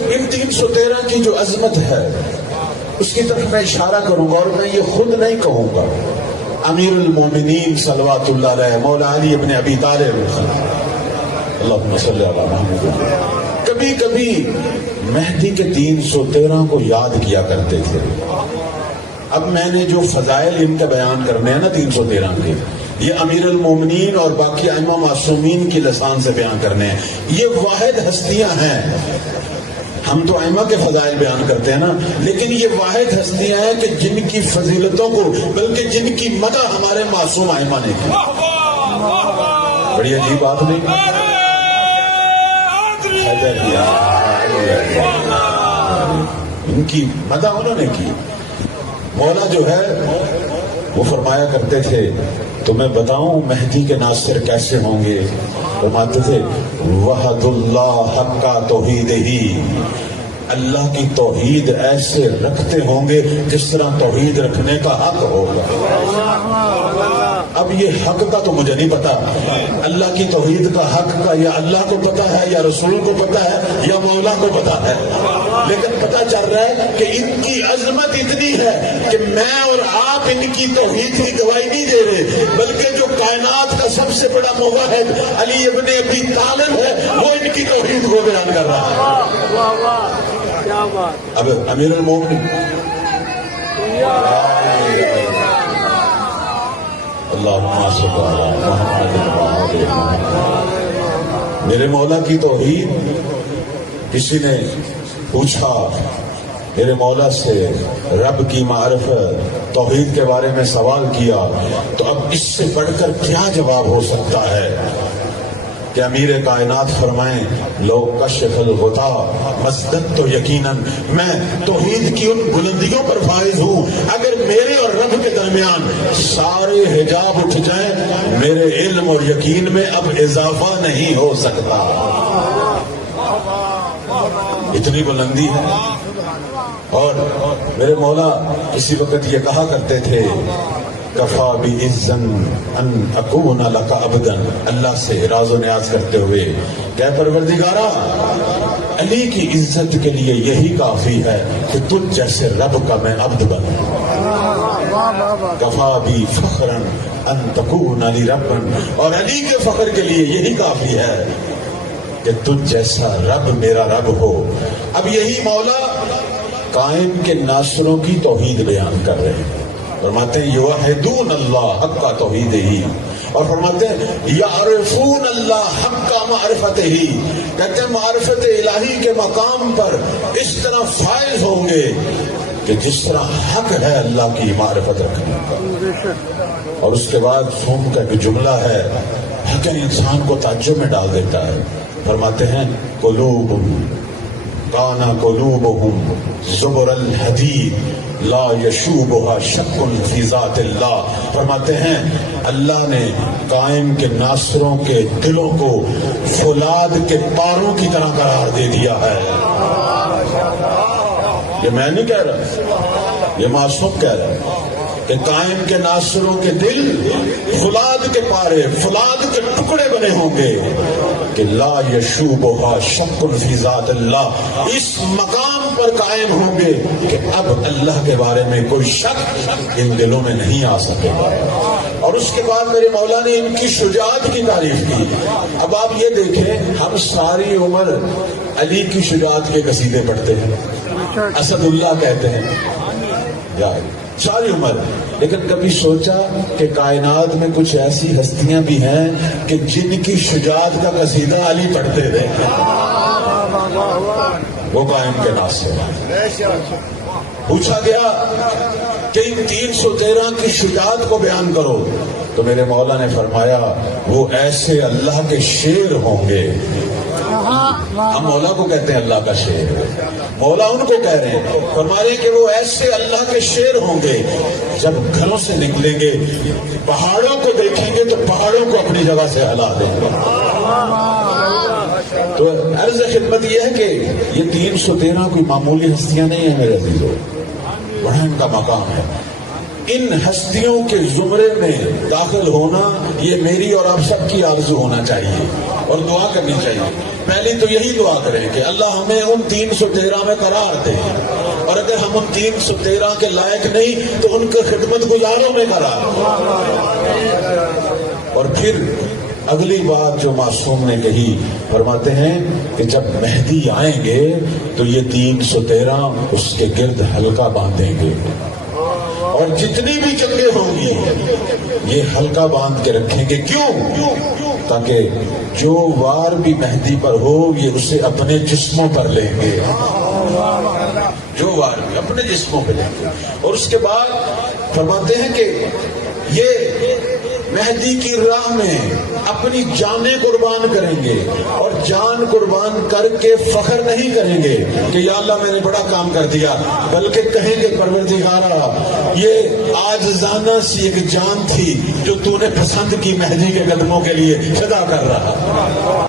313 کی جو عظمت ہے اس کی طرف میں اشارہ کروں گا، اور میں یہ خود نہیں کہوں گا، امیر المومنین صلوات اللہ علیہ مولا علی ابن ابی طالب اللہم صلی علی محمد کبھی کبھی مہدی کے 313 کو یاد کیا کرتے تھے۔ اب میں نے جو فضائل ان کا بیان کرنے ہیں نا 313 کے، یہ امیر المومنین اور باقی ائمہ معصومین کی لسان سے بیان کرنے ہیں۔ یہ واحد ہستیاں ہیں، ہم تو ائمہ کے فضائل بیان کرتے ہیں نا، لیکن یہ واحد ہستیاں ہیں کہ جن کی فضیلتوں کو، بلکہ جن کی مدح ہمارے معصوم ائمہ نے کی۔ بڑی عجیب بات نہیں؟ ان کی مدح انہوں نے کی۔ مولا جو ہے وہ فرمایا کرتے تھے تو میں بتاؤں مہدی کے ناصر کیسے ہوں گے؟ فرماتے تھے وحد اللہ حق کا توحید ہی، اللہ کی توحید ایسے رکھتے ہوں گے جس طرح توحید رکھنے کا حق ہوگا۔ اب یہ حق کا تو مجھے نہیں پتا، اللہ کی توحید کا حق کا یا اللہ کو پتا ہے یا رسول کو پتا ہے یا مولا کو پتا ہے، لیکن پتا چل رہا ہے کہ ان کی عظمت اتنی ہے کہ میں اور آپ ان کی توحید کی گواہی نہیں دے رہے، بلکہ جو کائنات کا سب سے بڑا موحد علی ابن ابی طالب ہے وہ ان کی توحید کو بیان کر رہا ہے۔ اب امیر المومنین اللہم صل علی محمد میرے مولا کی توحید، کسی نے پوچھا میرے مولا سے رب کی معرفت توحید کے بارے میں سوال کیا، تو اب اس سے بڑھ کر کیا جواب ہو سکتا ہے کہ امیر کائنات فرمائیں لو کشف الغطا مزدت تو یقیناً میں توحید کی ان بلندیوں پر فائز ہوں، اگر میرے اور رب کے درمیان سارے حجاب اٹھ جائیں میرے علم اور یقین میں اب اضافہ نہیں ہو سکتا۔ اتنی بلندی ہے۔ اور میرے مولا کسی وقت یہ کہا کرتے تھے کفا بعزن ان اکون لک عبدا، اللہ سے راز و نیاز کرتے ہوئے کہ پروردگارا علی کی عزت کے لیے یہی کافی ہے کہ تجھ جیسے رب کا میں عبد بنوں۔ کفا بی فخرا ان تکون لی ربا، اور علی کے فخر کے لیے یہی کافی ہے کہ تجھ جیسا رب میرا رب ہو۔ اب یہی مولا قائم کے ناصروں کی توحید بیان کر رہے ہیں، فرماتے ہیں یوحدون اللہ حق کا توحید ہی، اور فرماتے ہیں یعرفون اللہ حق کا معرفت ہی، کہتے ہیں معرفت الہی کے مقام پر اس طرح فائز ہوں گے کہ جس طرح حق ہے اللہ کی معرفت رکھنے کا۔ اور اس کے بعد فہم کا ایک جملہ ہے حقیقت انسان کو تعجب میں ڈال دیتا ہے، فرماتے ہیں قلوب کانا قلوبہم زبر الحدید لا یشوبها شک فی ذات اللہ، فرماتے ہیں اللہ نے قائم کے ناصروں کے دلوں کو فولاد کے پاروں کی طرح قرار دے دیا ہے۔ یہ میں نہیں کہہ رہا، یہ معصوم کہہ رہا ہے کہ قائم کے ناصروں کے دل فولاد کے پارے، فولاد کے ٹکڑے بنے ہوں گے کہ لا یشوبها شک فی ذات اللہ، اس مقام پر قائم ہوں گے کہ اب اللہ کے بارے میں کوئی شک ان دلوں میں نہیں آ سکے گا۔ اور اس کے بعد میرے مولا نے ان کی شجاعت کی تعریف کی۔ اب آپ یہ دیکھیں ہم ساری عمر علی کی شجاعت کے قصیدے پڑھتے ہیں، اسد اللہ کہتے ہیں ساری عمر، لیکن کبھی سوچا کہ کائنات میں کچھ ایسی ہستیاں بھی ہیں کہ جن کی شجاعت کا قصیدہ علی پڑھتے تھے، وہ قائم کے ناصر۔ پوچھا گیا کہ ان 313 کی شجاعت کو بیان کرو، تو میرے مولا نے فرمایا وہ ایسے اللہ کے شیر ہوں گے۔ ہم مولا کو کہتے ہیں اللہ کا شیر، مولا ان کو کہہ رہے ہیں، فرما رہے ہیں کہ وہ ایسے اللہ کے شیر ہوں گے جب گھروں سے نکلیں گے پہاڑوں کو دیکھیں گے تو پہاڑوں کو اپنی جگہ سے ہلا دیں گے۔ تو عرض خدمت یہ ہے کہ یہ 313 کوئی معمولی ہستیاں نہیں ہیں میرے عزیزو، بڑا ان کا مقام ہے۔ ان ہستیوں کے زمرے میں داخل ہونا یہ میری اور آپ سب کی آرزو ہونا چاہیے۔ اور دعا کرنی چاہیے. پہلی تو یہی دعا کریں کہ اللہ ہمیں ان 313 میں قرار دے، اور اگر ہم ان 313 کے لائق نہیں تو ان کے خدمت گزاروں میں قرار دے. اور پھر اگلی بات جو معصوم نے کہی، فرماتے ہیں کہ جب مہدی آئیں گے تو یہ 313 اس کے گرد حلقہ باندھیں گے، اور جتنی بھی جنگیں ہوں گی یہ حلقہ باندھ کے رکھیں گے. کیوں؟ تاکہ جو وار بھی مہدی پر ہو یہ اسے اپنے جسموں پر لیں گے، جو وار بھی اپنے جسموں پہ لیں گے. اور اس کے بعد فرماتے ہیں کہ یہ مہدی کی راہ میں اپنی جانیں قربان کریں گے، اور جان قربان کر کے فخر نہیں کریں گے کہ یا اللہ میں نے بڑا کام کر دیا، بلکہ کہیں گے پروردگارا یہ عاجزانہ سی ایک جان تھی جو تو نے پسند کی مہدی کے قدموں کے لیے فدا کر رہا.